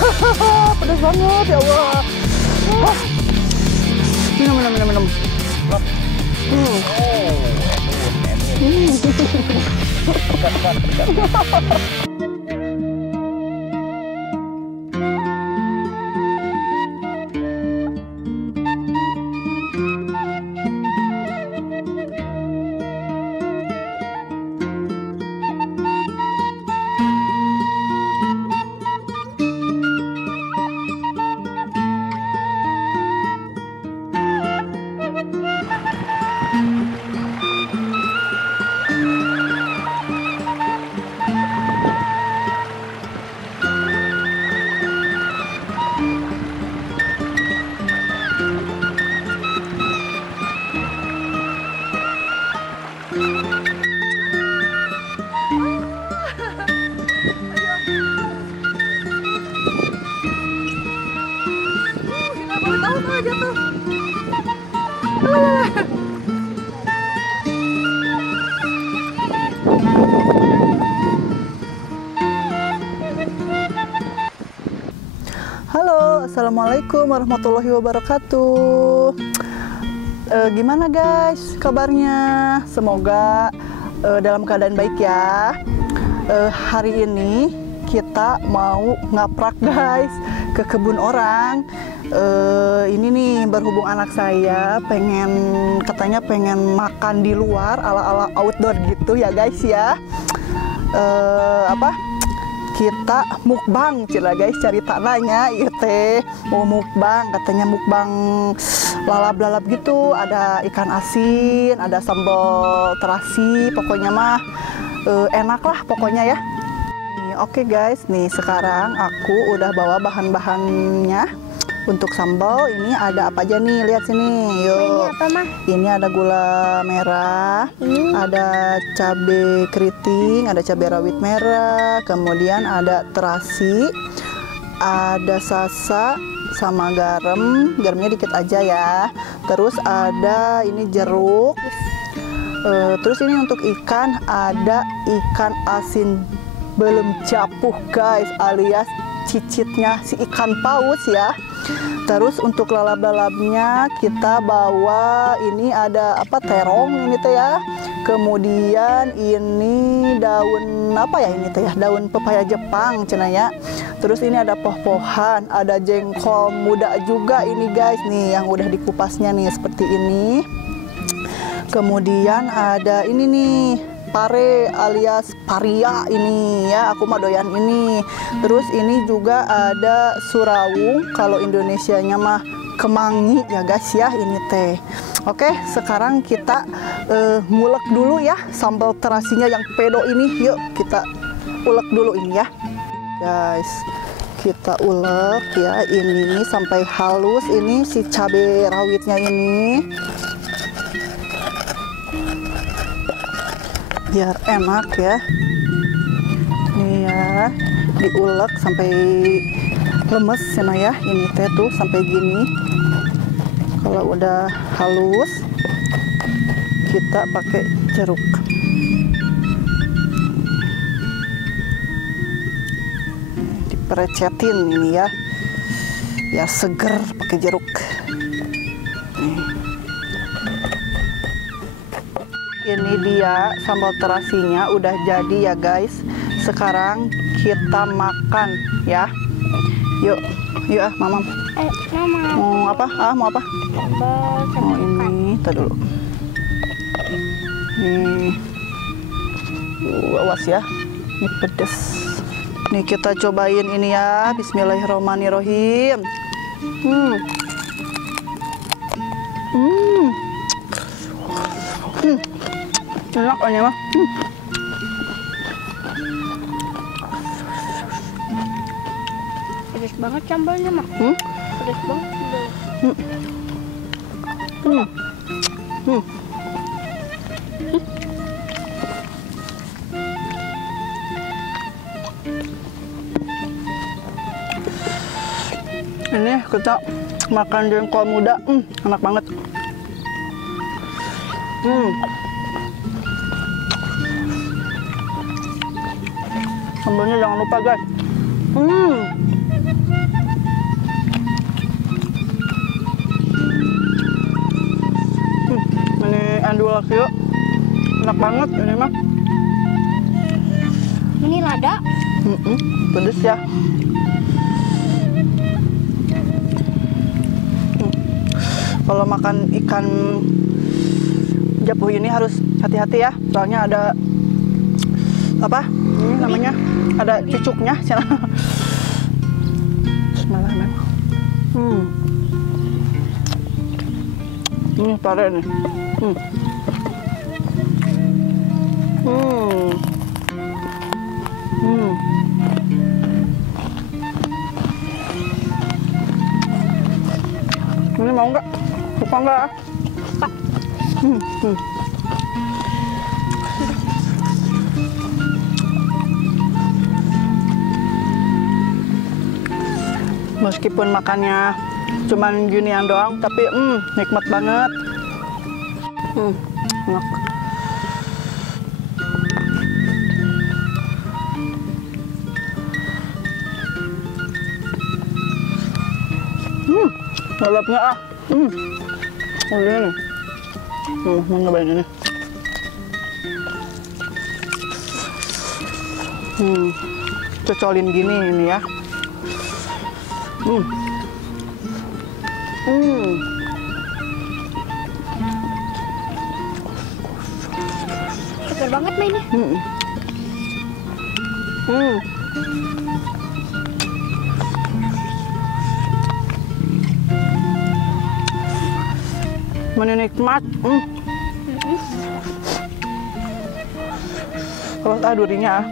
Pedas banget ya Allah. Minum, minum, minum, minum. Halo, assalamualaikum warahmatullahi wabarakatuh. Gimana guys kabarnya? Semoga dalam keadaan baik ya. Hari ini kita mau ngaprak guys ke kebun orang. Ini nih berhubung anak saya katanya pengen makan di luar ala-ala outdoor gitu ya guys ya. Kita mukbang cila guys, cari tanahnya teh mau mukbang, katanya mukbang lalap-lalap gitu, ada ikan asin, ada sambal terasi, pokoknya mah enak lah pokoknya ya. Oke guys, nih sekarang aku udah bawa bahan-bahannya untuk sambal. Ini ada apa aja nih, lihat sini yuk. Ini apa mah? Ini ada gula merah, ada cabai keriting, ada cabai rawit merah, kemudian ada terasi, ada sasa sama garamnya dikit aja ya. Terus ada ini jeruk. Terus ini untuk ikan, ada ikan asin belum capuh guys, alias cicitnya si ikan paus ya. Terus untuk lalap-lalapnya kita bawa ini ada terong ini teh ya. Kemudian ini daun apa ya ini teh ya, daun pepaya Jepang cenanya. Terus ini ada poh-pohan, ada jengkol muda juga ini guys nih yang udah dikupasnya nih seperti ini. Kemudian ada ini nih pare alias paria ini ya, aku mah doyan ini. Terus ini juga ada surawung, kalau Indonesianya mah kemangi ya guys ya ini teh. Oke, sekarang kita ngulek dulu ya sambal terasinya yang pedo ini. Yuk kita ulek dulu ini ya guys, kita ulek ya ini sampai halus ini si cabai rawitnya ini, biar enak ya. Ini ya diulek sampai lemes ya ini teh tuh sampai gini. Kalau udah halus kita pakai jeruk. Diperecetin ini ya, ya seger pakai jeruk. Ini dia sambal terasinya udah jadi ya guys. Sekarang kita makan ya. Yuk, yuk mamam. Mama. Mau apa? Mau apa? Sambal sama ikan. Ini, tar dulu. Nih, awas ya, ini pedes. Nih kita cobain ini ya. Bismillahirrahmanirrahim. Enak aja mah. Pedas banget sambalnya mah. Pedas banget. Ini kita makan jengkol muda, enak banget. Sambalnya jangan lupa guys. Wagyu. Enak banget ini mah. Ini lada. Pedes ya. Kalau makan ikan japuh ini harus hati-hati ya, soalnya ada apa? Ini namanya ada cucuknya. Bismillahirrahmanirrahim. Ini pare nih. Ini mau nggak? Suka nggak? Meskipun makannya cuman ginian doang, tapi nikmat banget. Enak. Lalapnya udah nih. Mau nyobain ini. Cocolin gini ini ya. Segar banget mah ini. Menikmat. Kalau durinya.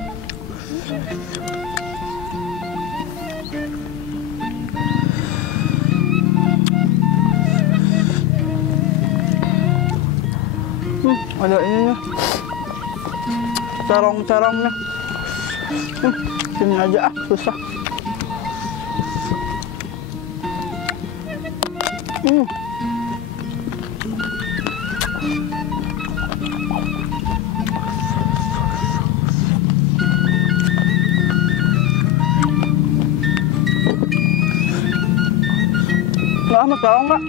Ada ininya. Terong-terongnya. Sini aja susah. Nggak amat terong nggak?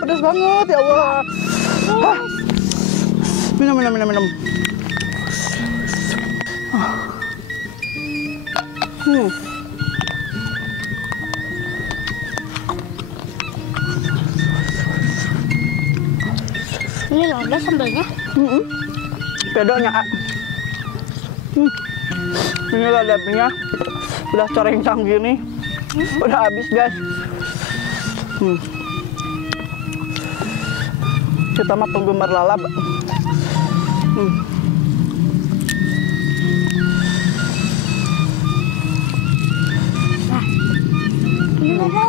Pedas banget ya Allah. Minum. Ini lada sambalnya. Pedonya, Kak. Ini ladanya udah coreng-coreng gini. Udah habis, guys. Kita mah penggemar lalap. Nah, ini lada.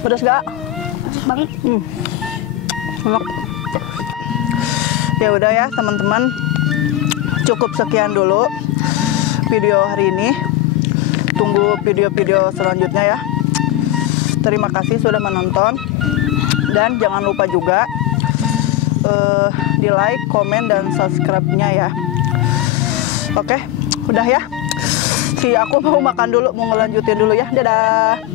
Pedas gak? Pedas banget. Enak. Ya udah ya teman-teman, cukup sekian dulu video hari ini. Tunggu video-video selanjutnya ya. Terima kasih sudah menonton, dan jangan lupa juga di like, komen, dan subscribe-nya ya. Oke, udah ya. Aku mau makan dulu, mau ngelanjutin dulu ya. Dadah.